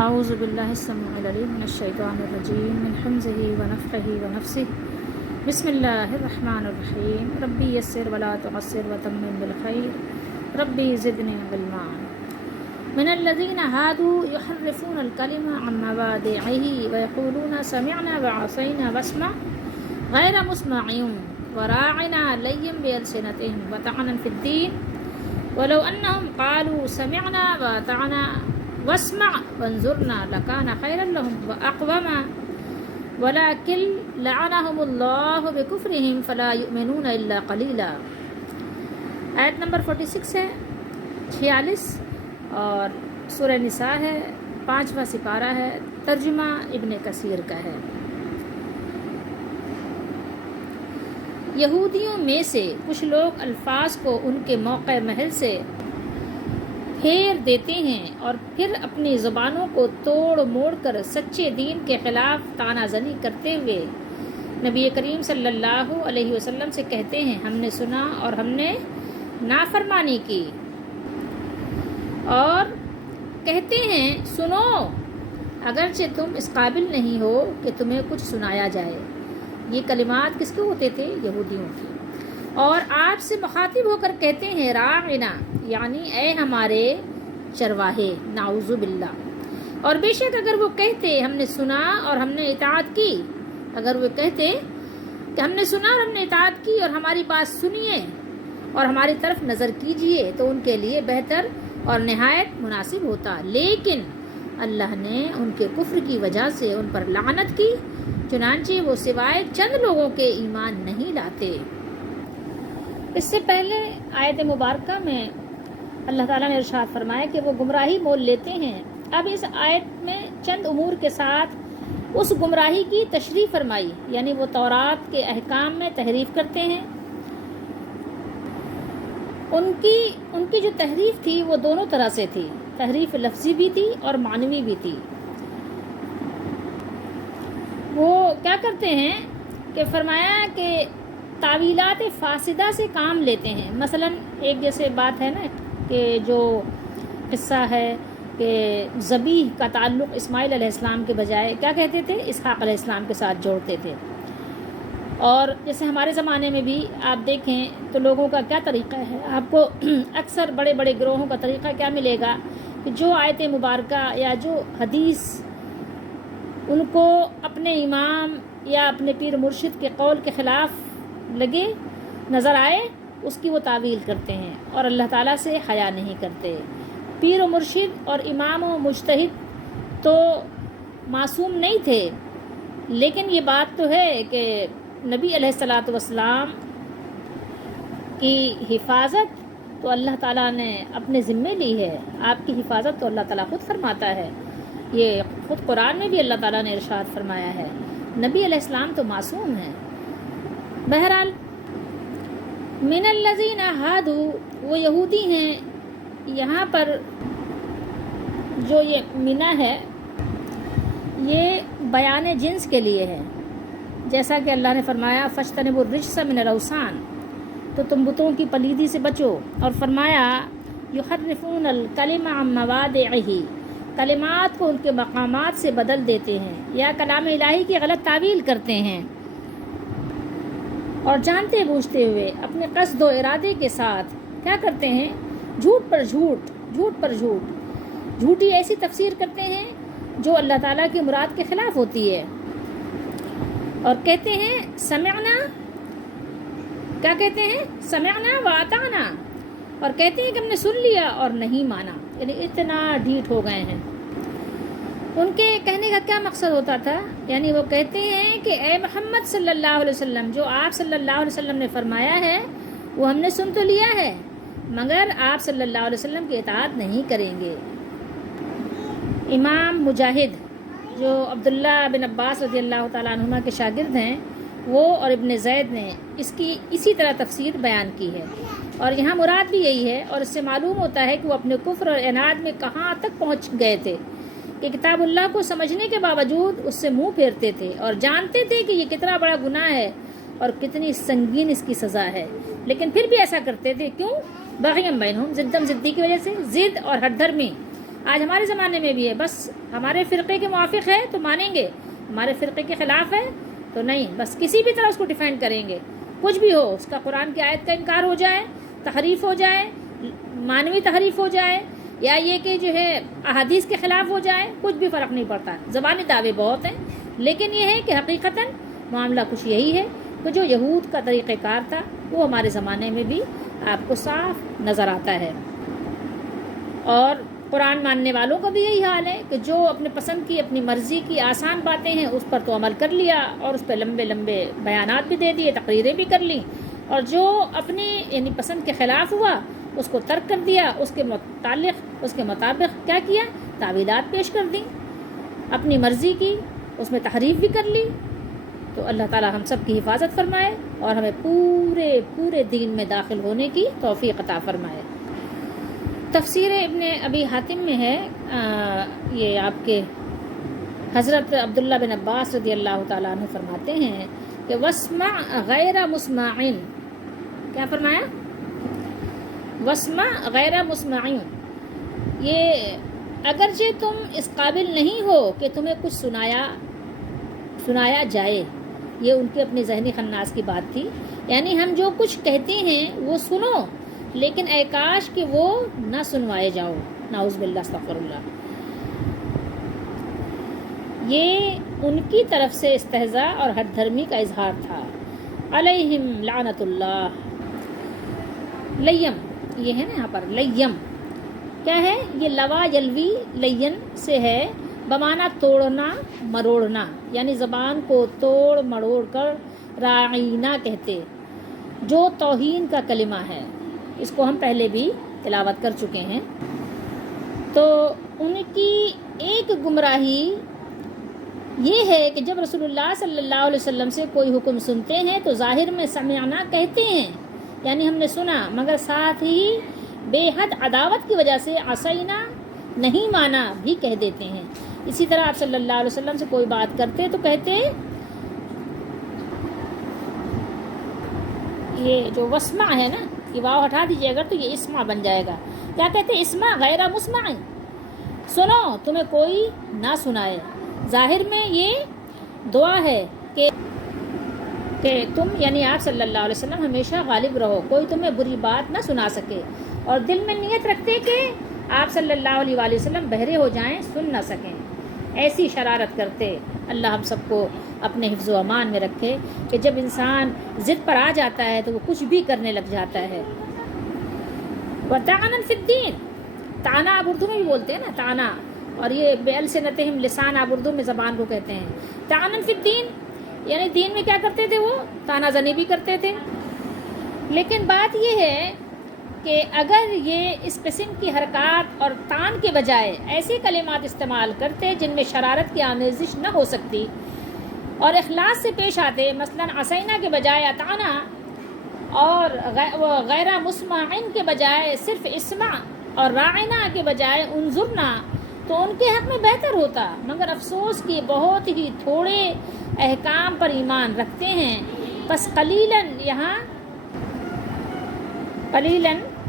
اعوذ باللہ السمیع العلیم من الشیطان الرجیم من حمزہ ونفخہ ونفثہ بسم اللہ الرحمن الرحیم ربی یسر ولا تعسر وتمم بالخیر ربی زدنی علما من الذین هادوا یحرفون الکلم عن مواضعہ ویقولون سمعنا وعصینا واسمع غیر مسمع وراعنا لیا بألسنتہم وطعنا فی الدین ولو انہم قالوا سمعنا واطعنا واسمع وانظرنا لکان خیرا لهم واقوم ولکن لعنهم اللہ بکفرہم فلا یؤمنون الا قلیلا۔ آیت نمبر 46 ہے، 46 اور سورہ نساء ہے، 5واں سپارہ ہے، ترجمہ ابن کثیر کا ہے۔ یہودیوں میں سے کچھ لوگ الفاظ کو ان کے موقع محل سے پھیر دیتے ہیں اور پھر اپنی زبانوں کو توڑ موڑ کر سچے دین کے خلاف طعنہ زنی کرتے ہوئے نبی کریم صلی اللہ علیہ وسلم سے کہتے ہیں ہم نے سنا اور ہم نے نافرمانی کی، اور کہتے ہیں سنو اگرچہ تم اس قابل نہیں ہو کہ تمہیں کچھ سنایا جائے۔ یہ کلمات کس کے ہوتے تھے؟ یہودیوں کی۔ اور آپ سے مخاطب ہو کر کہتے ہیں راعنا، یعنی اے ہمارے چرواہے، نعوذ باللہ۔ اور بے شک اگر وہ کہتے ہم نے سنا اور ہم نے اطاعت کی، اگر وہ کہتے کہ ہم نے سنا اور ہم نے اطاعت کی اور ہماری بات سنیے اور ہماری طرف نظر کیجئے تو ان کے لیے بہتر اور نہایت مناسب ہوتا، لیکن اللہ نے ان کے کفر کی وجہ سے ان پر لعنت کی، چنانچہ وہ سوائے چند لوگوں کے ایمان نہیں لاتے۔ اس سے پہلے آیت مبارکہ میں اللہ تعالیٰ نے ارشاد فرمایا کہ وہ گمراہی مول لیتے ہیں۔ اب اس آیت میں چند امور کے ساتھ اس گمراہی کی تشریح فرمائی، یعنی وہ تورات کے احکام میں تحریف کرتے ہیں۔ ان کی جو تحریف تھی وہ دونوں طرح سے تھی، تحریف لفظی بھی تھی اور معنوی بھی تھی۔ وہ کیا کرتے ہیں کہ فرمایا کہ تعویلات فاسدہ سے کام لیتے ہیں۔ مثلا ایک جیسے بات ہے نا کہ جو قصہ ہے کہ ذبیح کا تعلق اسماعیل علیہ السلام کے بجائے کیا کہتے تھے؟ اسحاق علیہ السلام کے ساتھ جوڑتے تھے۔ اور جیسے ہمارے زمانے میں بھی آپ دیکھیں تو لوگوں کا کیا طریقہ ہے، آپ کو اکثر بڑے بڑے گروہوں کا طریقہ کیا ملے گا کہ جو آیت مبارکہ یا جو حدیث ان کو اپنے امام یا اپنے پیر مرشد کے قول کے خلاف لگے نظر آئے اس کی وہ تعویل کرتے ہیں اور اللہ تعالیٰ سے حیا نہیں کرتے۔ پیر و مرشد اور امام و مجتہد تو معصوم نہیں تھے، لیکن یہ بات تو ہے کہ نبی علیہ الصلاۃ والسلام کی حفاظت تو اللہ تعالیٰ نے اپنے ذمے لی ہے۔ آپ کی حفاظت تو اللہ تعالیٰ خود فرماتا ہے، یہ خود قرآن میں بھی اللہ تعالیٰ نے ارشاد فرمایا ہے۔ نبی علیہ السلام تو معصوم ہیں۔ بہرحال من الذین ہادوا، وہ یہودی ہیں۔ یہاں پر جو یہ منا ہے یہ بیان جنس کے لیے ہے، جیسا کہ اللہ نے فرمایا فاجتنبوا الرجس من الاوثان، تو تم بتوں کی پلیدی سے بچو، اور فرمایا یحرفون الکلم عن مواضعہ، کلمات کو ان کے مقامات سے بدل دیتے ہیں یا کلام الہی کی غلط تعویل کرتے ہیں، اور جانتے بوجھتے ہوئے اپنے قصد و ارادے کے ساتھ کیا کرتے ہیں؟ جھوٹ پر جھوٹ، جھوٹ پر جھوٹ، جھوٹی ایسی تفسیر کرتے ہیں جو اللہ تعالیٰ کی مراد کے خلاف ہوتی ہے، اور کہتے ہیں سمعنا، کیا کہتے ہیں؟ سمعنا واطعنا، اور کہتے ہیں کہ ہم نے سن لیا اور نہیں مانا، یعنی اتنا ڈھیٹ ہو گئے ہیں۔ ان کے کہنے کا کیا مقصد ہوتا تھا؟ یعنی وہ کہتے ہیں کہ اے محمد صلی اللہ علیہ وسلم، جو آپ صلی اللہ علیہ وسلم نے فرمایا ہے وہ ہم نے سن تو لیا ہے، مگر آپ صلی اللہ علیہ وسلم کی اطاعت نہیں کریں گے۔ امام مجاہد جو عبداللہ بن عباس رضی اللہ تعالیٰ عنہما کے شاگرد ہیں، وہ اور ابن زید نے اس کی اسی طرح تفسیر بیان کی ہے، اور یہاں مراد بھی یہی ہے، اور اس سے معلوم ہوتا ہے کہ وہ اپنے کفر اور عناد میں کہاں تک پہنچ گئے تھے کہ کتاب اللہ کو سمجھنے کے باوجود اس سے منہ پھیرتے تھے اور جانتے تھے کہ یہ کتنا بڑا گناہ ہے اور کتنی سنگین اس کی سزا ہے، لیکن پھر بھی ایسا کرتے تھے۔ کیوں؟ بغیم بینہم، ضدم ضدی کی وجہ سے، ضد اور ہٹ دھرمی، آج ہمارے زمانے میں بھی ہے، بس ہمارے فرقے کے موافق ہے تو مانیں گے، ہمارے فرقے کے خلاف ہے تو نہیں، بس کسی بھی طرح اس کو ڈیفینڈ کریں گے، کچھ بھی ہو، اس کا قرآن کی آیت کا انکار ہو جائے، تحریف ہو جائے، مانوی تحریف ہو جائے، یا یہ کہ جو ہے احادیث کے خلاف ہو جائے، کچھ بھی فرق نہیں پڑتا. زبانی دعوے بہت ہیں، لیکن یہ ہے کہ حقیقتاً معاملہ کچھ یہی ہے کہ جو یہود کا طریقہ کار تھا وہ ہمارے زمانے میں بھی آپ کو صاف نظر آتا ہے. اور قرآن ماننے والوں کا بھی یہی حال ہے کہ جو اپنے پسند کی، اپنی مرضی کی آسان باتیں ہیں اس پر تو عمل کر لیا، اور اس پہ لمبے لمبے بیانات بھی دے دیے، تقریریں بھی کر لیں، اور جو اپنی یعنی پسند کے خلاف ہوا اس کو ترک کر دیا، اس کے مطابق کیا کیا، تعویلات پیش کر دیں، اپنی مرضی کی، اس میں تحریف بھی کر لی. تو اللہ تعالی ہم سب کی حفاظت فرمائے اور ہمیں پورے دین میں داخل ہونے کی توفیق عطا فرمائے. تفسیر ابن ابی حاتم میں ہے، یہ آپ کے حضرت عبداللہ بن عباس رضی اللہ تعالیٰ عنہ فرماتے ہیں کہ واسمع غیر مسمعین، کیا فرمایا؟ واسمع غیر مسمعین، یہ اگرچہ تم اس قابل نہیں ہو کہ تمہیں کچھ سنایا جائے، یہ ان کے اپنے ذہنی خناس کی بات تھی، یعنی ہم جو کچھ کہتے ہیں وہ سنو، لیکن اے کاش کہ وہ نہ سنوائے جاؤ، نعوذ باللہ استغفر اللہ. یہ ان کی طرف سے استہزاء اور حد دھرمی کا اظہار تھا. علیہم لعنت اللہ. لیم، یہ ہے نا یہاں پر لیم کیا ہے؟ یہ لوا یلوی لین سے ہے، بمانا توڑنا مروڑنا، یعنی زبان کو توڑ مروڑ کر راعینہ کہتے، جو توہین کا کلمہ ہے. اس کو ہم پہلے بھی تلاوت کر چکے ہیں. تو ان کی ایک گمراہی یہ ہے کہ جب رسول اللہ صلی اللہ علیہ وسلم سے کوئی حکم سنتے ہیں تو ظاہر میں سمعنا کہتے ہیں، یعنی ہم نے سنا، مگر ساتھ ہی بے حد عداوت کی وجہ سے عصینا نہیں مانا بھی کہہ دیتے ہیں. اسی طرح آپ صلی اللہ علیہ وسلم سے کوئی بات کرتے تو کہتے، یہ جو وسمع ہے نا، یہ واو ہٹا دیجیے اگر تو یہ اسمع بن جائے گا. کیا کہتے؟ اسمع غیر مسمع، سنو تمہیں کوئی نہ سنائے. ظاہر میں یہ دعا ہے کہ تم یعنی آپ صلی اللہ علیہ وسلم ہمیشہ غالب رہو، کوئی تمہیں بری بات نہ سنا سکے، اور دل میں نیت رکھتے کہ آپ صلی اللہ علیہ وآلہ وسلم بہرے ہو جائیں، سن نہ سکیں. ایسی شرارت کرتے. اللہ ہم سب کو اپنے حفظ و امان میں رکھے کہ جب انسان ضد پر آ جاتا ہے تو وہ کچھ بھی کرنے لگ جاتا ہے. وَطَعَنًا فِي الدِّينِ، تانا آپ اردو میں بھی بولتے ہیں نا، تانا، اور یہ بِأَلْسِنَتِهِمْ، لسان آپ اردو میں زبان کو کہتے ہیں. طَعَنًا فِي الدِّينِ، یعنی دین میں کیا کرتے تھے؟ وہ تانا زنی بھی کرتے تھے. لیکن بات یہ ہے کہ اگر یہ اس قسم کی حرکات اور تان کے بجائے ایسے کلمات استعمال کرتے جن میں شرارت کی آمیزش نہ ہو سکتی اور اخلاص سے پیش آتے، مثلا عصینا کے بجائے اطعنا، اور غیر مسمعین کے بجائے صرف اسمع، اور راعنا کے بجائے انظرنا، تو ان کے حق میں بہتر ہوتا. مگر افسوس کہ بہت ہی تھوڑے احکام پر ایمان رکھتے ہیں. بس قلیلاً،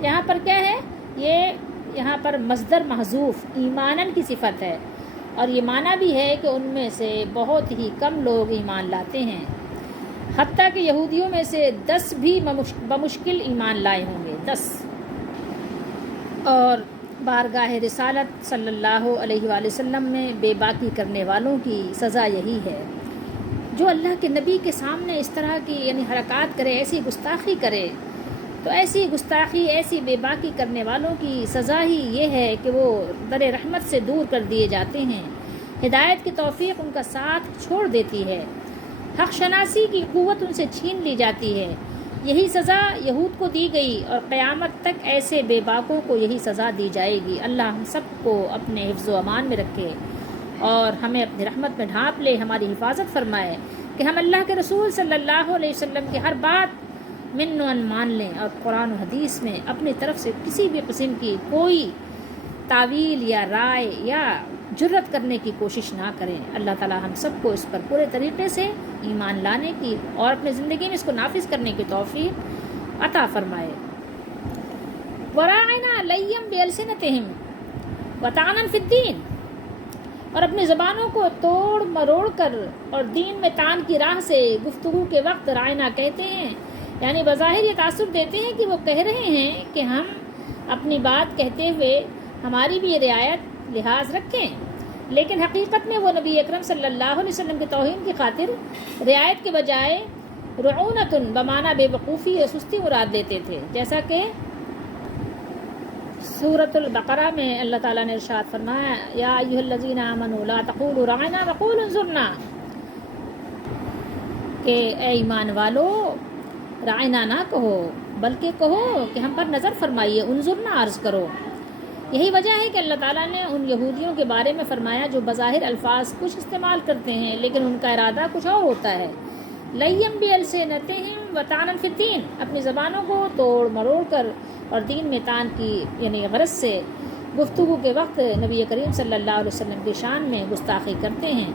یہاں پر کیا ہے؟ یہ یہاں پر مصدر محذوف ایمانن کی صفت ہے، اور یہ معنی بھی ہے کہ ان میں سے بہت ہی کم لوگ ایمان لاتے ہیں، حتیٰ کہ یہودیوں میں سے 10 بھی بمشکل ایمان لائے ہوں گے، 10. اور بارگاہ رسالت صلی اللہ علیہ وآلہ وسلم میں بے باکی کرنے والوں کی سزا یہی ہے. جو اللہ کے نبی کے سامنے اس طرح کی یعنی حرکات کرے، ایسی گستاخی کرے، تو ایسی گستاخی، ایسی بے باکی کرنے والوں کی سزا ہی یہ ہے کہ وہ در رحمت سے دور کر دیے جاتے ہیں. ہدایت کی توفیق ان کا ساتھ چھوڑ دیتی ہے، حق شناسی کی قوت ان سے چھین لی جاتی ہے. یہی سزا یہود کو دی گئی اور قیامت تک ایسے بے باکوں کو یہی سزا دی جائے گی. اللہ ہم سب کو اپنے حفظ و امان میں رکھے اور ہمیں اپنی رحمت میں ڈھانپ لے، ہماری حفاظت فرمائے کہ ہم اللہ کے رسول صلی اللہ علیہ وسلم کی ہر بات من و ان مان لیں، اور قرآن و حدیث میں اپنی طرف سے کسی بھی قسم کی کوئی تعویل یا رائے یا جرت کرنے کی کوشش نہ کریں. اللہ تعالی ہم سب کو اس پر پورے طریقے سے ایمان لانے کی اور اپنے زندگی میں اس کو نافذ کرنے کی توفیق عطا فرمائے. وراعنا لیم بِأَلْسِنَتِهِمْ، وطعنا فی الدین، اور اپنی زبانوں کو توڑ مروڑ کر اور دین میں طعن کی راہ سے گفتگو کے وقت رائنا کہتے ہیں، یعنی بظاہر یہ تاثر دیتے ہیں کہ وہ کہہ رہے ہیں کہ ہم اپنی بات کہتے ہوئے ہماری بھی یہ رعایت لحاظ رکھیں، لیکن حقیقت میں وہ نبی اکرم صلی اللہ علیہ وسلم کی توہین کی خاطر رعایت کے بجائے رعونتن بمعنی بے وقوفی اور سستی مراد لیتے تھے، جیسا کہ سورۃ البقرہ میں اللہ تعالیٰ نے ارشاد فرمایا یا ایھا الذین آمنوا لا تقولوا رعنا وقولوا انظرنا، کہ اے ایمان والو رعنا نہ کہو بلکہ کہو کہ ہم پر نظر فرمائیے، انظرنا عرض کرو۔ یہی وجہ ہے کہ اللہ تعالیٰ نے ان یہودیوں کے بارے میں فرمایا جو بظاہر الفاظ کچھ استعمال کرتے ہیں لیکن ان کا ارادہ کچھ اور ہوتا ہے، لیم بِأَلْسِنَتِهِمْ وَطَعْنًا فِي الدِّينِ، اپنی زبانوں کو توڑ مروڑ کر اور دین میں طعن کی یعنی غرض سے گفتگو کے وقت نبی کریم صلی اللہ علیہ وسلم کی شان میں گستاخی کرتے ہیں۔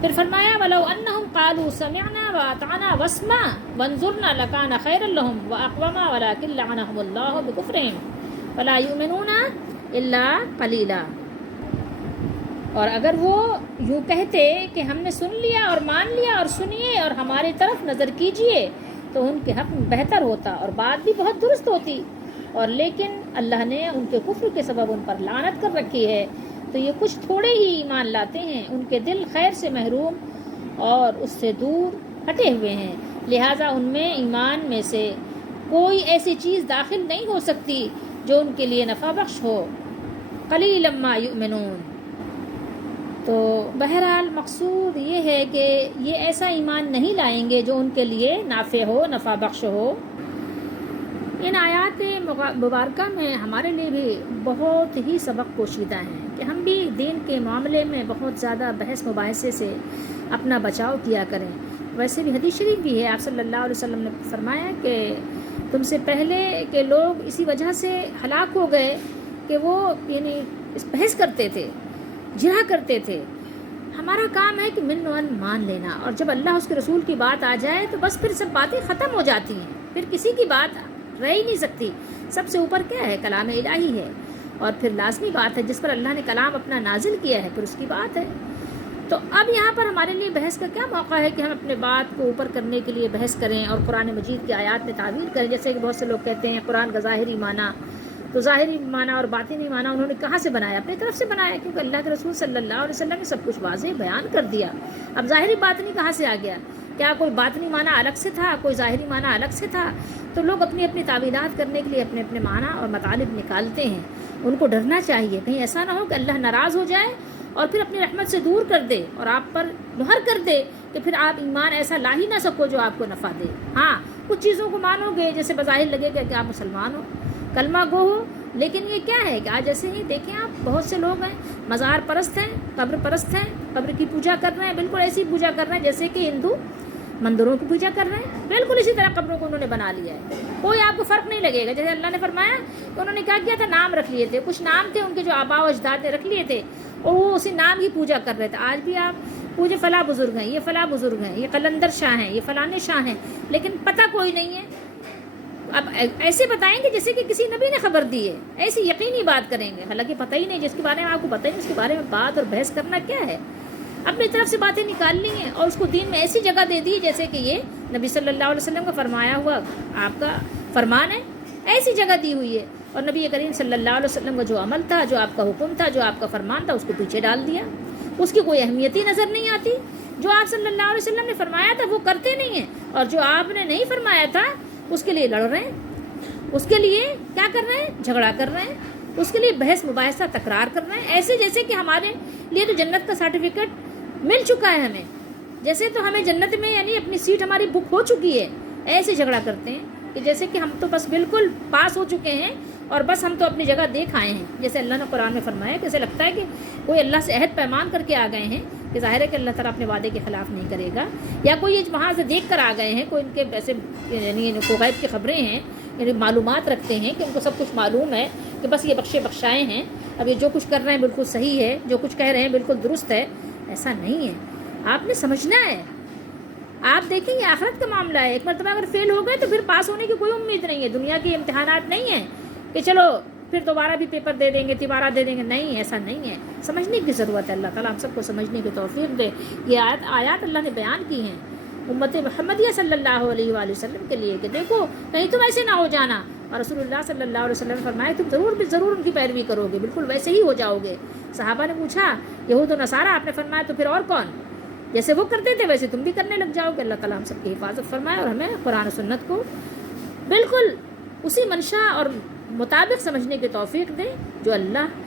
پھر فرمایا وَلَوْ أَنَّهُمْ قَالُوا سَمِعْنَا وَأَطَعْنَا وَاسْمَعْ وَانظُرْنَا لَكَانَ خَيْرًا لَهُمْ وَأَقْوَمَ وَلَكِنْ لَعَنَهُمُ اللَّهُ بِكُفْرِهِمْ فَلَا يُؤْمِنُونَ إِلَّا قَلِيلًا، اور اگر وہ یوں کہتے کہ ہم نے سن لیا اور مان لیا اور سنیے اور ہماری طرف نظر کیجئے تو ان کے حق میں بہتر ہوتا اور بات بھی بہت درست ہوتی، اور لیکن اللہ نے ان کے کفر کے سبب ان پر لعنت کر رکھی ہے، تو یہ کچھ تھوڑے ہی ایمان لاتے ہیں، ان کے دل خیر سے محروم اور اس سے دور ہٹے ہوئے ہیں، لہٰذا ان میں ایمان میں سے کوئی ایسی چیز داخل نہیں ہو سکتی جو ان کے لیے نفع بخش ہو۔ قلیلا ما یؤمنون، تو بہرحال مقصود یہ ہے کہ یہ ایسا ایمان نہیں لائیں گے جو ان کے لیے نافع ہو، نفع بخش ہو۔ ان آیات مبارکہ میں ہمارے لیے بھی بہت ہی سبق پوشیدہ ہیں کہ ہم بھی دین کے معاملے میں بہت زیادہ بحث مباحثے سے اپنا بچاؤ کیا کریں۔ ویسے بھی حدیث شریف بھی ہے، آپ صلی اللہ علیہ وسلم نے فرمایا کہ تم سے پہلے کے لوگ اسی وجہ سے ہلاک ہو گئے کہ وہ یعنی اس بحث کرتے تھے، جھڑا کرتے تھے۔ ہمارا کام ہے کہ من و ان مان لینا، اور جب اللہ اس کے رسول کی بات آ جائے تو بس پھر سب باتیں ختم ہو جاتی ہیں، پھر کسی کی بات رہ ہی نہیں سکتی۔ سب سے اوپر کیا ہے؟ کلام الہی ہے، اور پھر لازمی بات ہے جس پر اللہ نے کلام اپنا نازل کیا ہے پھر اس کی بات ہے۔ تو اب یہاں پر ہمارے لیے بحث کا کیا موقع ہے کہ ہم اپنے بات کو اوپر کرنے کے لیے بحث کریں اور قرآن مجید کی آیات میں تعویل کریں، جیسے کہ بہت سے لوگ کہتے ہیں قرآن کا ظاہری معنی، تو ظاہری معنی اور باطنی معنی انہوں نے کہاں سے بنایا؟ اپنی طرف سے بنایا، کیونکہ اللہ کے رسول صلی اللہ علیہ وسلم نے سب کچھ واضح بیان کر دیا۔ اب ظاہری باطنی کہاں سے آ گیا؟ کیا کوئی باطنی معنی الگ سے تھا، کوئی ظاہری معنی الگ سے تھا؟ تو لوگ اپنی اپنی تعویلات کرنے کے لیے اپنے اپنے معنی اور مطالب نکالتے ہیں۔ ان کو ڈرنا چاہیے کہیں ایسا نہ ہو کہ اللہ ناراض ہو جائے اور پھر اپنی رحمت سے دور کر دے اور آپ پر مہر کر دے کہ پھر آپ ایمان ایسا لا ہی نہ سکو جو آپ کو نفع دے۔ ہاں کچھ چیزوں کو مانو گے جیسے بظاہر لگے گا کہ آپ مسلمان ہو، کلمہ گو ہو، لیکن یہ کیا ہے کہ آج جیسے ہی دیکھیں آپ بہت سے لوگ ہیں مزار پرست ہیں، قبر پرست ہیں، قبر کی پوجا کر رہے ہیں، بالکل ایسی پوجا کر رہے ہیں جیسے کہ ہندو مندروں کی پوجا کر رہے ہیں، بالکل اسی طرح قبروں کو انہوں نے بنا لیا ہے۔ کوئی آپ کو فرق نہیں لگے گا، جیسے اللہ نے فرمایا کہ انہوں نے کیا کیا تھا، نام رکھ لیے تھے، کچھ نام تھے ان کے جو آباء و اجداد نے رکھ لیے تھے اور وہ اسی نام ہی پوجا کر رہے تھے۔ آج بھی آپ پوجے فلاں بزرگ ہیں، یہ فلاں بزرگ ہیں، یہ قلندر شاہ ہیں، یہ فلانے شاہ ہیں، لیکن پتہ کوئی نہیں ہے۔ اب ایسے بتائیں گے جیسے کہ کسی نبی نے خبر دی ہے، ایسی یقینی بات کریں گے، حالانکہ پتہ ہی نہیں، جس کے بارے میں آپ کو پتہ ہی نہیں اس کے بارے میں بات اور بحث کرنا کیا ہے۔ اپنی طرف سے باتیں نکال لی ہیں اور اس کو دین میں ایسی جگہ دے دی جیسے کہ یہ نبی صلی اللہ علیہ وسلم کا فرمایا ہوا آپ کا فرمان ہے، ایسی جگہ دی ہوئی ہے، اور نبی کریم صلی اللہ علیہ وسلم کا جو عمل تھا، جو آپ کا حکم تھا، جو آپ کا فرمان تھا، اس کو پیچھے ڈال دیا، اس کی کوئی اہمیت ہی نظر نہیں آتی۔ جو آپ صلی اللہ علیہ وسلم نے فرمایا تھا وہ کرتے نہیں ہیں، اور جو آپ نے نہیں فرمایا تھا اس کے لیے لڑ رہے ہیں، اس کے لیے کیا کر رہے ہیں؟ جھگڑا کر رہے ہیں، اس کے لیے بحث مباحثہ تکرار کر رہے ہیں، ایسے جیسے کہ ہمارے لیے تو جنت کا سرٹیفکیٹ مل چکا ہے ہمیں، جیسے تو ہمیں جنت میں یعنی اپنی سیٹ ہماری بک ہو چکی ہے۔ ایسے جھگڑا کرتے ہیں کہ جیسے کہ ہم تو بس بالکل پاس ہو چکے ہیں اور بس ہم تو اپنی جگہ دیکھ آئے ہیں، جیسے اللہ نے قرآن میں فرمایا کہ ایسے لگتا ہے کہ کوئی اللہ سے عہد پیمان کر کے آ گئے ہیں کہ ظاہر ہے کہ اللہ تعالیٰ اپنے وعدے کے خلاف نہیں کرے گا، یا کوئی وہاں سے دیکھ کر آ گئے ہیں، کوئی ان کے ایسے یعنی کو غیب کی خبریں ہیں، یعنی معلومات رکھتے ہیں کہ ان کو سب کچھ معلوم ہے کہ بس یہ بخشے بخشائے ہیں، اب یہ جو کچھ کر رہے ہیں بالکل صحیح ہے، جو کچھ کہہ رہے ہیں بالکل درست ہے۔ ایسا نہیں ہے، آپ نے سمجھنا ہے۔ آپ دیکھیں یہ آخرت کا معاملہ ہے، ایک مرتبہ اگر فیل ہو گئے تو پھر پاس ہونے کی کوئی امید نہیں ہے، دنیا کے امتحانات نہیں ہیں کہ چلو پھر دوبارہ بھی پیپر دے دیں گے، تیبارہ دے دیں گے. نہیں، ایسا نہیں ہے. سمجھنے کی ضرورت ہے. اللہ تعالیٰ ہم سب کو سمجھنے کی توفیق دے. یہ آیات اللہ نے بیان کی ہیں امت محمدیہ صلی اللہ علیہ وآلہ وسلم کے لیے کہ دیکھو کہیں تم ایسے نہ ہو جانا. اور رسول اللہ صلی اللہ علیہ وسلم نے فرمایا تم ضرور ان کی پیروی کرو گے، بالکل ویسے ہی ہو جاؤ گے. صحابہ نے پوچھا یہود و نصارہ، آپ نے فرمایا تو پھر اور کون؟ جیسے وہ کرتے تھے ویسے تم بھی کرنے لگ جاؤ گے. اللہ تعالیٰ ہم سب کی حفاظت فرمائے اور ہمیں قرآن و سنت کو بالکل اسی منشا اور مطابق سمجھنے کی توفیق دے جو اللہ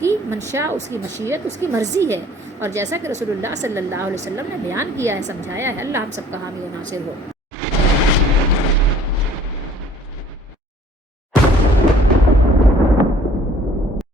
کی منشا، اس کی مشیت، اس کی مرضی ہے، اور جیسا کہ رسول اللہ صلی اللہ علیہ وسلم نے بیان کیا ہے، سمجھایا ہے. اللہ ہم سب کا حامی و ناصر ہو.